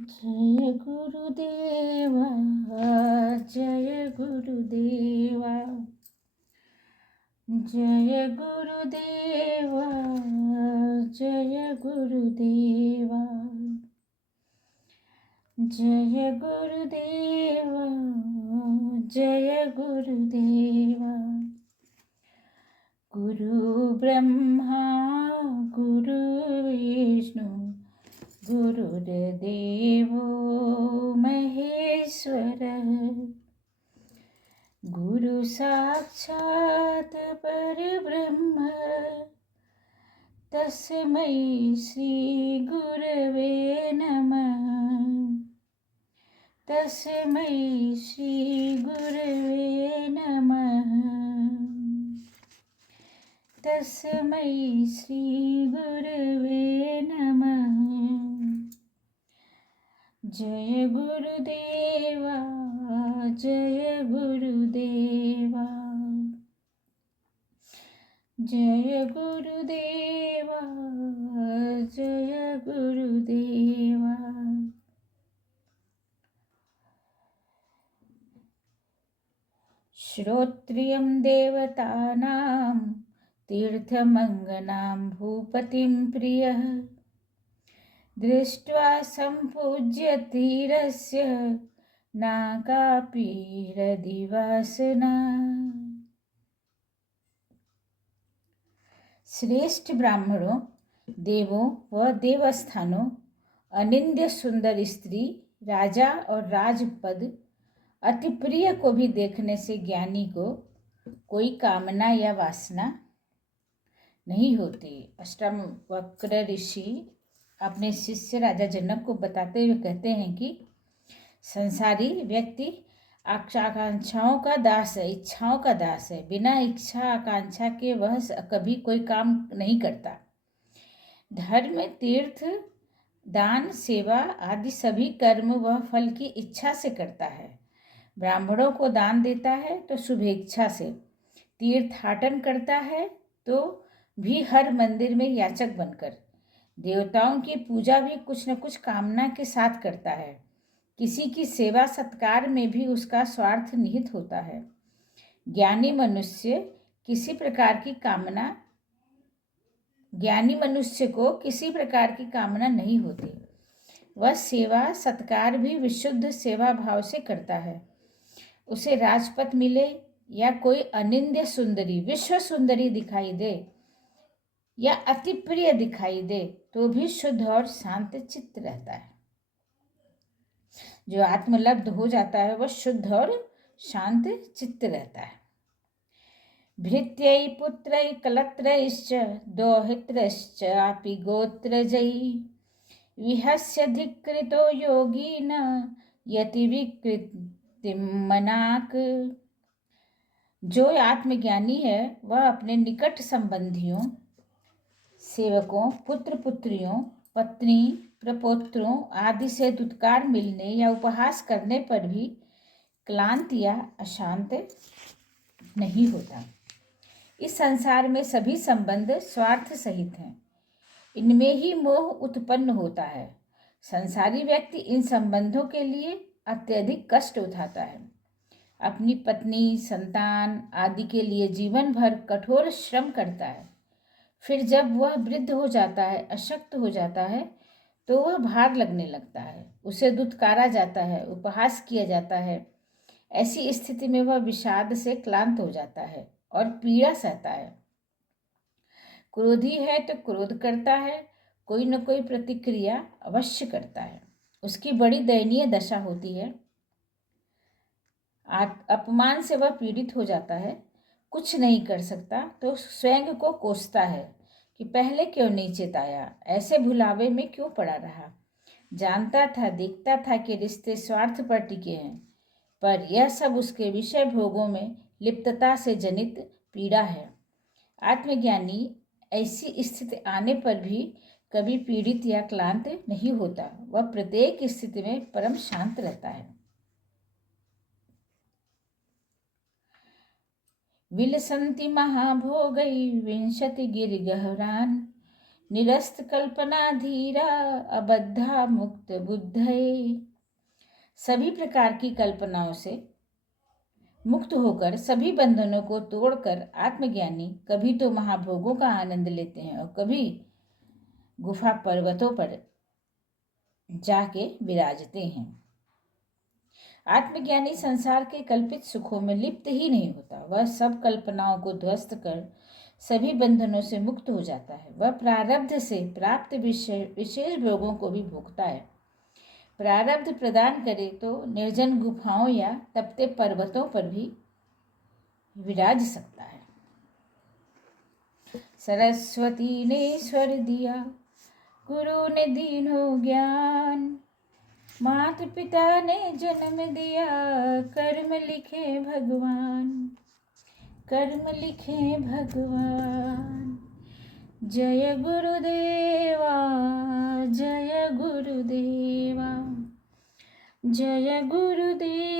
जय गुरुदेवा, जय गुरुदेवा, जय गुरुदेवा, जय गुरुदेवा, जय गुरुदेवा, जय गुरुदेवा। गुरु ब्रह्मा गुरु विष्णु गुरुर्देवो महेश्वरः, गुरु साक्षात् परब्रह्म, तस्मै श्री गुरवे नमः, तस्मै श्री गुरवे नमः, तस्मै श्री गुरवे नमः। जय गुरुदेवा, जय गुरुदेवा, जय गुरुदेवा, जय गुरुदेवा। श्रोत्रियं देवतानां तीर्थमङ्गनां भूपतिं प्रियः, दृष्ट्वा सम्पूज्य धीरस्य नाकापि हृदि वासना। श्रेष्ठ ब्राह्मणों, देवों व देवस्थानों, अनिंद्य सुंदर स्त्री, राजा और राजपद अति प्रिय को भी देखने से ज्ञानी को कोई कामना या वासना नहीं होती। अष्टावक्र ऋषि अपने शिष्य राजा जनक को बताते हुए कहते हैं कि संसारी व्यक्ति आकांक्षाओं का दास है, इच्छाओं का दास है। बिना इच्छा आकांक्षा के वह कभी कोई काम नहीं करता। धर्म, तीर्थ, दान, सेवा आदि सभी कर्म वह फल की इच्छा से करता है। ब्राह्मणों को दान देता है तो शुभेच्छा से, तीर्थाटन करता है तो भी हर मंदिर में याचक बनकर, देवताओं की पूजा भी कुछ न कुछ कामना के साथ करता है। किसी की सेवा सत्कार में भी उसका स्वार्थ निहित होता है। ज्ञानी मनुष्य को किसी प्रकार की कामना नहीं होती। वह सेवा सत्कार भी विशुद्ध सेवा भाव से करता है। उसे राजपद मिले या कोई अनिंद्य सुंदरी, विश्व सुंदरी दिखाई दे या अति प्रिय दिखाई दे तो भी शुद्ध और शांत चित्त रहता है। जो आत्मलब्ध हो जाता है वह शुद्ध और शांत चित्त रहता है। भृत्यै पुत्रै कलत्रैश्च दोहित्रश्च अपि गोत्रजैः, विहस्य धिक्कृतो योगी न यति विकृतिं मनाक। जो आत्मज्ञानी है वह अपने निकट संबंधियों, सेवकों, पुत्र पुत्रियों, पत्नी, प्रपौत्रों आदि से दुत्कार मिलने या उपहास करने पर भी क्लांत या अशांत नहीं होता। इस संसार में सभी संबंध स्वार्थ सहित हैं। इनमें ही मोह उत्पन्न होता है। संसारी व्यक्ति इन संबंधों के लिए अत्यधिक कष्ट उठाता है। अपनी पत्नी, संतान आदि के लिए जीवन भर कठोर श्रम करता है। फिर जब वह वृद्ध हो जाता है, अशक्त हो जाता है, तो वह भार लगने लगता है। उसे दुत्कारा जाता है, उपहास किया जाता है। ऐसी स्थिति में वह विषाद से क्लांत हो जाता है और पीड़ा सहता है। क्रोधी है तो क्रोध करता है, कोई न कोई प्रतिक्रिया अवश्य करता है। उसकी बड़ी दयनीय दशा होती है। अपमान से वह पीड़ित हो जाता है, कुछ नहीं कर सकता तो स्वयं को कोसता है कि पहले क्यों नहीं चेताया, ऐसे भुलावे में क्यों पड़ा रहा। जानता था, देखता था कि रिश्ते स्वार्थ पर टिके हैं, पर यह सब उसके विषय भोगों में लिप्तता से जनित पीड़ा है। आत्मज्ञानी ऐसी स्थिति आने पर भी कभी पीड़ित या क्लांत नहीं होता। वह प्रत्येक स्थिति में परम शांत रहता है। विलसन्ति महाभोगै विंशति गिरिगहरान्, निरस्त कल्पना धीरा अबद्धा मुक्त बुद्धये। सभी प्रकार की कल्पनाओं से मुक्त होकर सभी बंधनों को तोड़कर आत्मज्ञानी कभी तो महाभोगों का आनंद लेते हैं और कभी गुफा पर्वतों पर जाके विराजते हैं। आत्मज्ञानी संसार के कल्पित सुखों में लिप्त ही नहीं होता, वह सब कल्पनाओं को ध्वस्त कर सभी बंधनों से मुक्त हो जाता है। वह प्रारब्ध से प्राप्त विशेष भोगों को भी भोगता है। प्रारब्ध प्रदान करे तो निर्जन गुफाओं या तपते पर्वतों पर भी विराज सकता है। सरस्वती ने स्वर दिया, गुरु ने दीनो ज्ञान, माता पिता ने जन्म दिया, कर्म लिखे भगवान, कर्म लिखे भगवान। जय गुरुदेवा, जय गुरुदेवा, जय गुरुदेवा।